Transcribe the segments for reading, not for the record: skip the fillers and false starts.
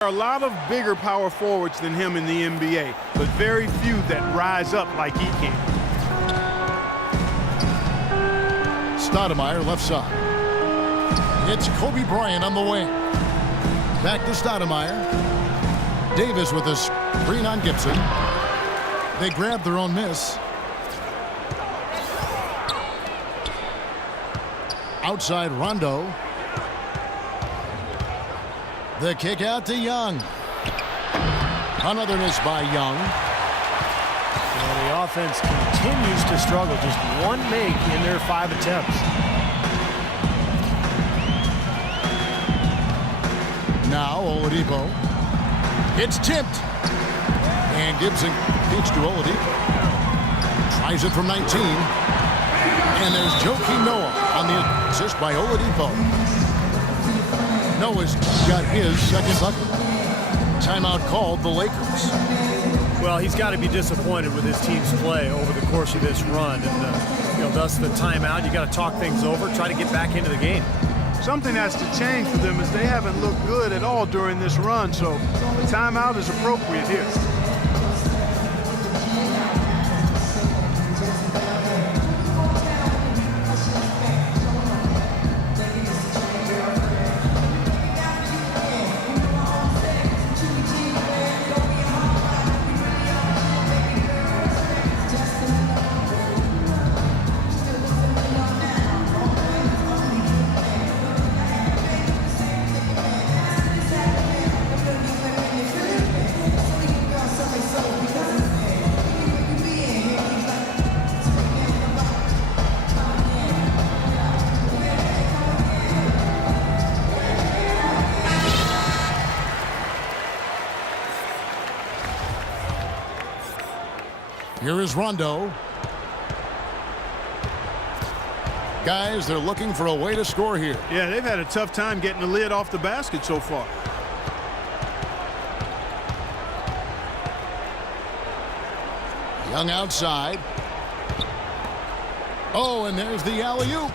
There are a lot of bigger power forwards than him in the NBA, but very few that rise up like he can. Stoudemire left side. It's Kobe Bryant on the wing. Back to Stoudemire. Davis with a screen on Gibson. They grab their own miss. Outside Rondo. The kick out to Young. Another miss by Young. And the offense continues to struggle. Just one make in their 5 attempts. Now Oladipo. It's tipped. And Gibson feeds to Oladipo. Tries it from 19. And there's Joakim Noah on the assist by Oladipo. Noah's got his second bucket. Timeout called the Lakers. Well, he's got to be disappointed with his team's play over the course of this run. And, thus the timeout. You got to talk things over, try to get back into the game. Something has to change for them as they haven't looked good at all during this run, so the timeout is appropriate here. Here is Rondo. Guys, they're looking for a way to score here. Yeah, they've had a tough time getting the lid off the basket so far. Young outside. Oh, and there's the alley-oop.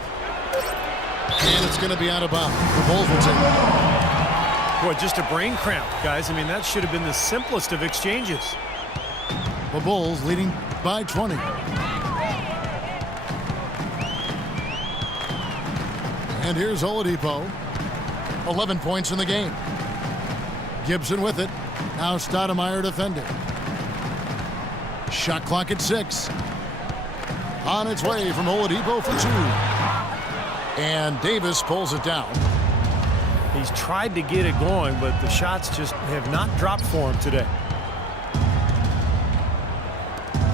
And it's going to be out of bounds. The Bulls will take it. Boy, just a brain cramp, guys. I mean, that should have been the simplest of exchanges. The Bulls leading by 20. And here's Oladipo. 11 points in the game. Gibson with it. Now Stoudemire defending. Shot clock at 6. On its way from Oladipo for 2. And Davis pulls it down. He's tried to get it going, but the shots just have not dropped for him today.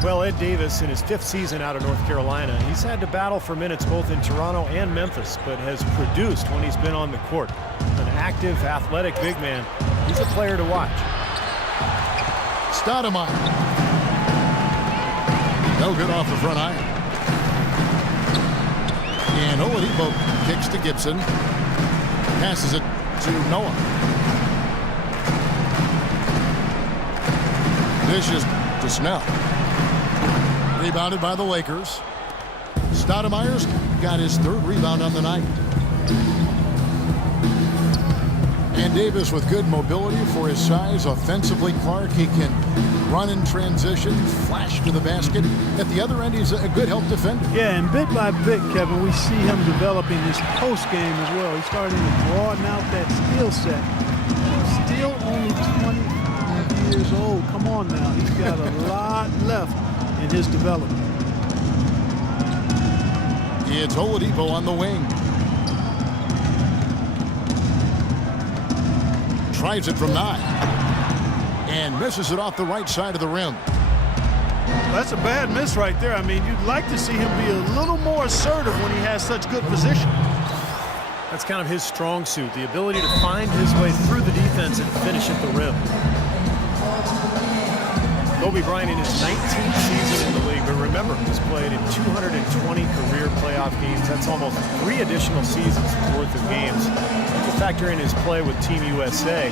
Well, Ed Davis, in his 5th season out of North Carolina, he's had to battle for minutes both in Toronto and Memphis, but has produced when he's been on the court. An active, athletic big man. He's a player to watch. Stoudemire. No good off the front iron. And Oladipo kicks to Gibson. Passes it to Noah. This is to Snell. Rebounded by the Lakers. Stoudemire's got his 3rd rebound on the night. And Davis with good mobility for his size. Offensively, Clark, he can run in transition, flash to the basket. At the other end, he's a good help defender. Yeah, and bit by bit, Kevin, we see him developing his post game as well. He's starting to broaden out that skill set. Still only 25 years old. Come on now. He's got a lot left in his development. It's Oladipo on the wing. Tries it from 9. And misses it off the right side of the rim. That's a bad miss right there. I mean, you'd like to see him be a little more assertive when he has such good position. That's kind of his strong suit, the ability to find his way through the defense and finish at the rim. Kobe Bryant in his 19th season in the league, but remember, he's played in 220 career playoff games. That's almost 3 additional seasons worth of games. If you factor in his play with Team USA,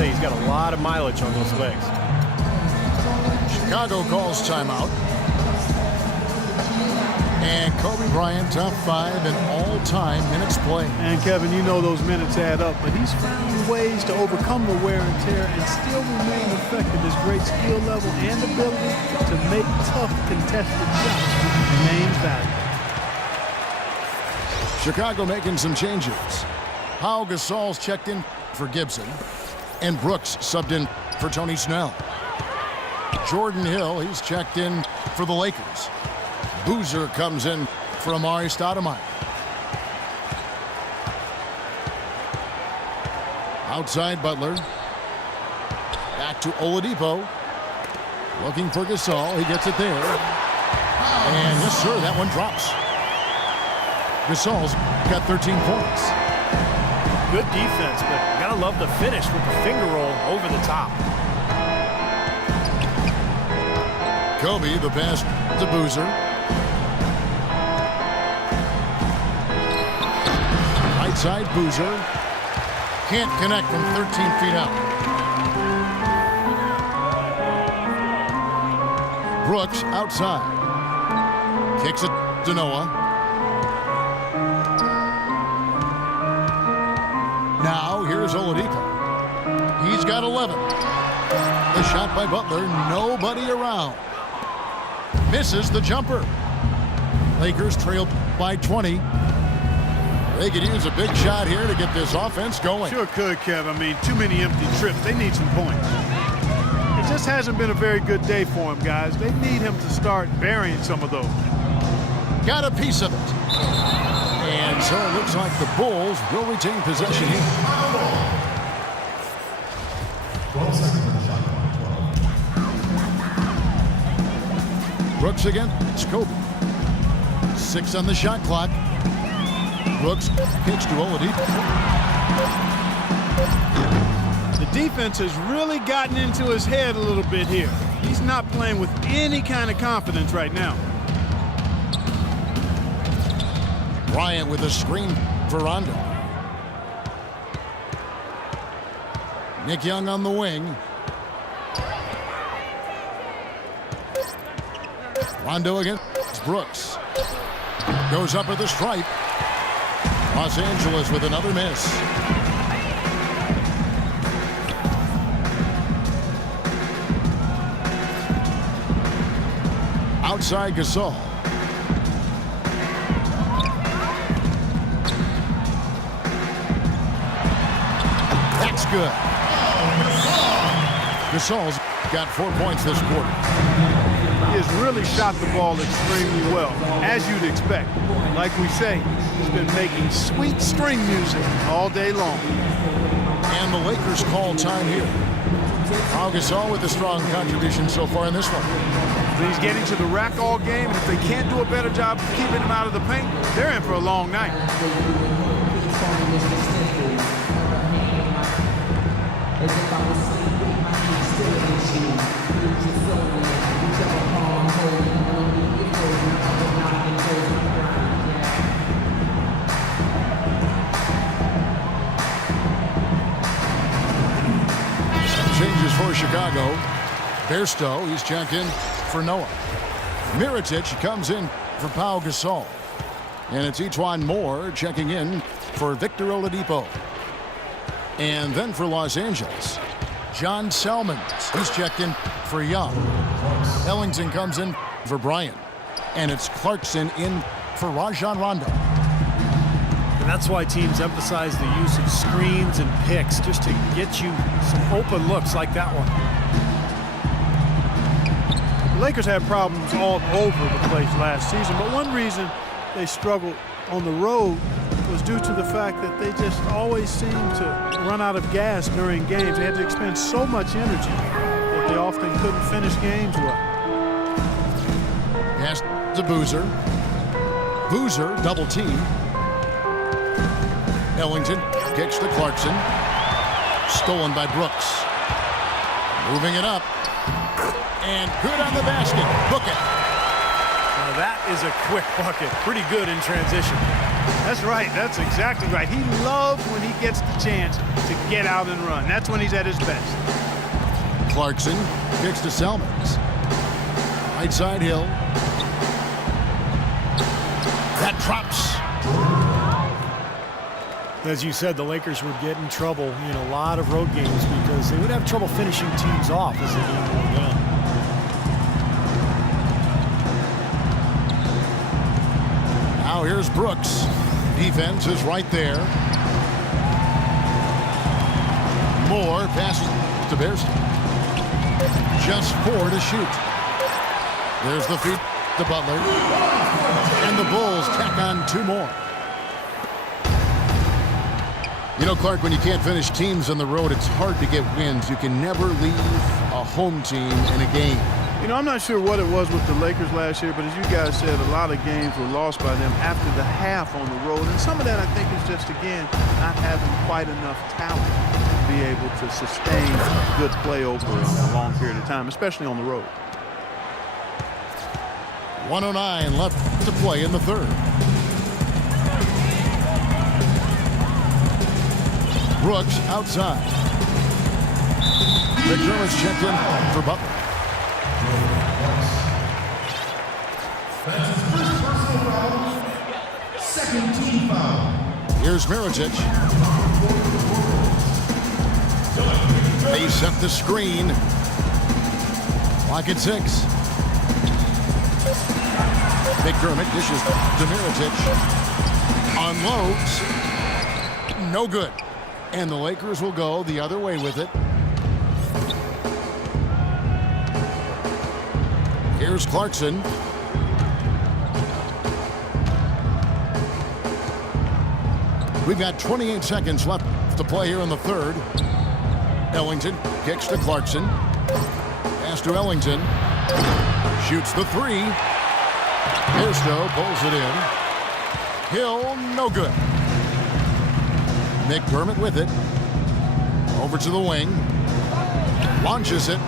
he's got a lot of mileage on those legs. Chicago calls timeout. And Kobe Bryant, top 5 in all-time minutes played. And Kevin, you know those minutes add up, but he's found ways to overcome the wear and tear and still remain effective. His great skill level and ability to make tough contested shots remains valuable. Chicago making some changes. Pau Gasol's checked in for Gibson, and Brooks subbed in for Tony Snell. Jordan Hill, he's checked in for the Lakers. Boozer comes in for Amari Stoudemire. Outside Butler. Back to Oladipo. Looking for Gasol. He gets it there. And yes, sir, that one drops. Gasol's got 13 points. Good defense, but you gotta love the finish with the finger roll over the top. Kobe, the pass to Boozer. Right side, Boozer. Can't connect from 13 feet out. Brooks outside. Kicks it to Noah. Now, here's Oladipo. He's got 11. The shot by Butler, nobody around. Misses the jumper. Lakers trailed by 20. They could use a big shot here to get this offense going. Sure could, Kev. I mean, too many empty trips. They need some points. It just hasn't been a very good day for him, guys. They need him to start burying some of those. Got a piece of it. And so it looks like the Bulls will retain possession here. 12 seconds on the shot clock. Brooks against Kobe. 6 on the shot clock. Brooks kicks to Oladipo. The defense has really gotten into his head a little bit here. He's not playing with any kind of confidence right now. Bryant with a screen for Rondo. Nick Young on the wing. Rondo against Brooks. Goes up at the stripe. Los Angeles with another miss. Outside Gasol. That's good. Gasol's got 4 points this quarter. He has really shot the ball extremely well, as you'd expect. Like we say, he's been making sweet string music all day long. And the Lakers call time here. Pau Gasol with a strong contribution so far in this one. He's getting to the rack all game, and if they can't do a better job of keeping him out of the paint, they're in for a long night. Changes for Chicago. Bairstow, he's checked in for Noah. Mirotic comes in for Pau Gasol. And it's Etuan Moore checking in for Victor Oladipo. And then for Los Angeles, John Salmons, he's checked in for Young. Ellington comes in for Bryant. And it's Clarkson in for Rajon Rondo. And that's why teams emphasize the use of screens and picks, just to get you some open looks like that one. The Lakers had problems all over the place last season, but one reason they struggled on the road was due to the fact that they just always seemed to run out of gas during games. They had to expend so much energy that they often couldn't finish games well. Pass to Boozer. Boozer double team. Ellington kicks to Clarkson. Stolen by Brooks. Moving it up. And good on the basket. Book it. Now that is a quick bucket. Pretty good in transition. That's right. That's exactly right. He loves when he gets the chance to get out and run. That's when he's at his best. Clarkson kicks to Salmons. Right side Hill. That drops. As you said, the Lakers would get in trouble in a lot of road games because they would have trouble finishing teams off as the game wore down. Now here's Brooks. Defense is right there. Moore passes to Bears. Just 4 to shoot. There's the feed to Butler. And the Bulls tack on 2 more. You know, Clark, when you can't finish teams on the road, it's hard to get wins. You can never leave a home team in a game. You know, I'm not sure what it was with the Lakers last year, but as you guys said, a lot of games were lost by them after the half on the road. And some of that, I think, is just, again, not having quite enough talent to be able to sustain good play over a long period of time, especially on the road. 1:09 left to play in the third. Brooks outside. McDermott's checked in for Butler. That's his first personal foul. Second team foul. Here's Mirotic. They set the screen. Lock at 6. McDermott dishes to Mirotic. Unloads. No good. And the Lakers will go the other way with it. Here's Clarkson. We've got 28 seconds left to play here in the third. Ellington kicks to Clarkson. Pass to Ellington. Shoots the 3. Bairstow pulls it in. Hill, no good. McDermott with it. Over to the wing. Launches it.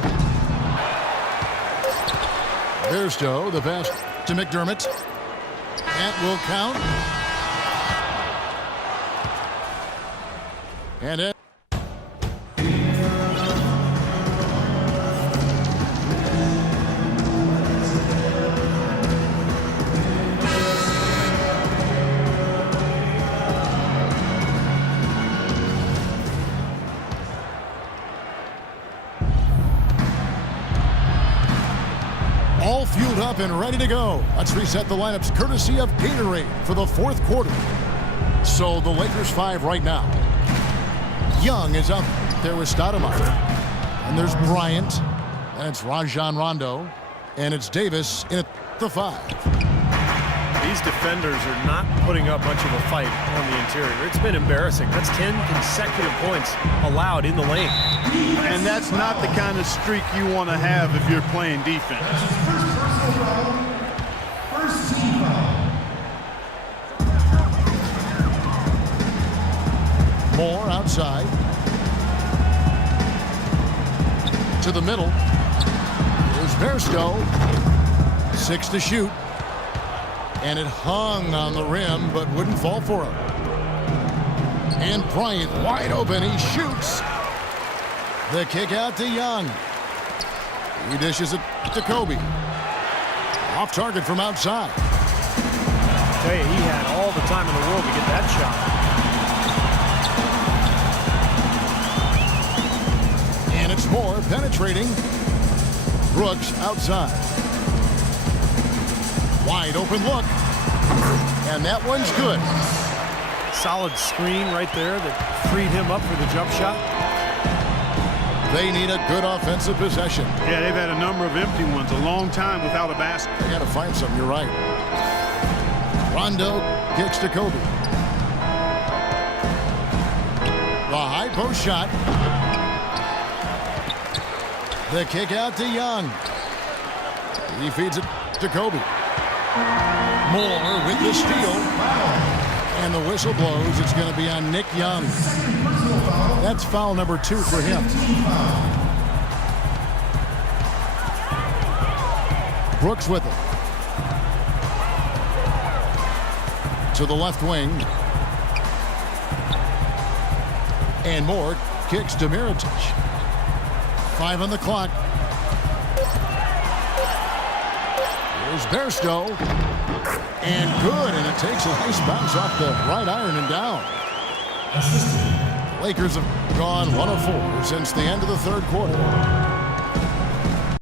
Bairstow, the pass to McDermott. That will count. And it. All fueled up and ready to go. Let's reset the lineups courtesy of Gatorade for the fourth quarter. So the Lakers 5 right now. Young is up there with Stoudemire. And there's Bryant. And it's Rajon Rondo. And it's Davis in at the 5. These defenders are not putting up much of a fight on the interior. It's been embarrassing. That's 10 consecutive points allowed in the lane. And that's not the kind of streak you want to have if you're playing defense. First personal foul. First team foul. Moore outside. To the middle. There's Bairstow. 6 to shoot. And it hung on the rim, but wouldn't fall for him. And Bryant wide open. He shoots. The kick out to Young. He dishes it to Kobe. Off target from outside. Tell you, he had all the time in the world to get that shot. And it's Moore penetrating. Brooks outside. Wide open look. And that one's good. Solid screen right there that freed him up for the jump shot. They need a good offensive possession. Yeah, they've had a number of empty ones, a long time without a basket. They got to find something, you're right. Rondo kicks to Kobe. The high post shot. The kick out to Young. He feeds it to Kobe. Moore with the steal. And the whistle blows. It's going to be on Nick Young. That's foul number 2 for him. Brooks with it. To the left wing. And Moore kicks to Mirotic. 5 on the clock. Here's Bairstow. And good, and it takes a nice bounce off the right iron and down. Lakers have gone 1 of 4 since the end of the third quarter.